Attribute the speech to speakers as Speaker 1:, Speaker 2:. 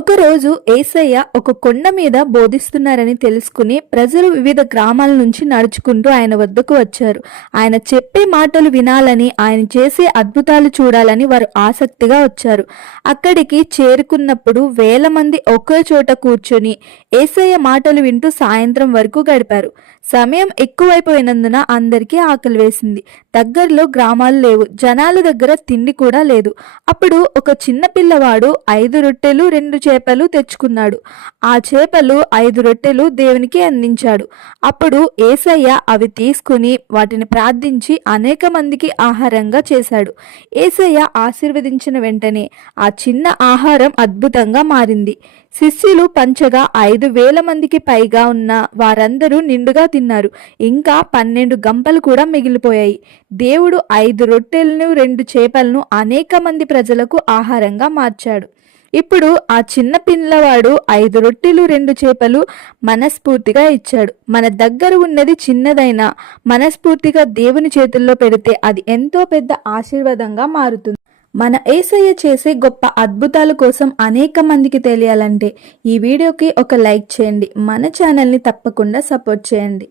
Speaker 1: ఒకరోజు ఏసయ్య ఒక కొండ మీద బోధిస్తున్నారని తెలుసుకుని ప్రజలు వివిధ గ్రామాల నుంచి నడుచుకుంటూ ఆయన వద్దకు వచ్చారు. ఆయన చెప్పే మాటలు వినాలని ఆయన చేసే అద్భుతాలు చూడాలని వారు ఆసక్తిగా వచ్చారు. అక్కడికి చేరుకున్నప్పుడు వేల మంది ఒకే చోట కూర్చొని ఏసయ్య మాటలు వింటూ సాయంత్రం వరకు గడిపారు. సమయం ఎక్కువైపోయినందున అందరికీ ఆకలి వేసింది. దగ్గరలో గ్రామాలు లేవు. జనాల దగ్గర తిండి కూడా లేదు. అప్పుడు ఒక చిన్న పిల్లవాడు ఐదు రొట్టెలు రెండు చేపలు తెచ్చుకున్నాడు. ఆ చేపలు ఐదు రొట్టెలు దేవునికి అందించాడు. అప్పుడు ఏసయ్య అవి తీసుకుని వాటిని ప్రార్థించి అనేక మందికి ఆహారంగా చేశాడు. ఏసయ్య ఆశీర్వదించిన వెంటనే ఆ చిన్న ఆహారం అద్భుతంగా మారింది. శిష్యులు పంచగా ఐదు వేల మందికి పైగా ఉన్న వారందరూ నిండుగా తిన్నారు. ఇంకా పన్నెండు గంపలు కూడా మిగిలిపోయాయి. దేవుడు ఐదు రొట్టెలను రెండు చేపలను అనేక మంది ప్రజలకు ఆహారంగా మార్చాడు. ఇప్పుడు ఆ చిన్న పిల్లవాడు ఐదు రొట్టెలు రెండు చేపలు మనస్ఫూర్తిగా ఇచ్చాడు. మన దగ్గర ఉన్నది చిన్నదైనా మనస్ఫూర్తిగా దేవుని చేతుల్లో పెడితే అది ఎంతో పెద్ద ఆశీర్వాదంగా మారుతుంది. మన ఏసయ్య చేసే గొప్ప అద్భుతాల కోసం అనేక మందికి తెలియాలంటే ఈ వీడియోకి ఒక లైక్ చేయండి. మన ఛానల్ని తప్పకుండా సపోర్ట్ చేయండి.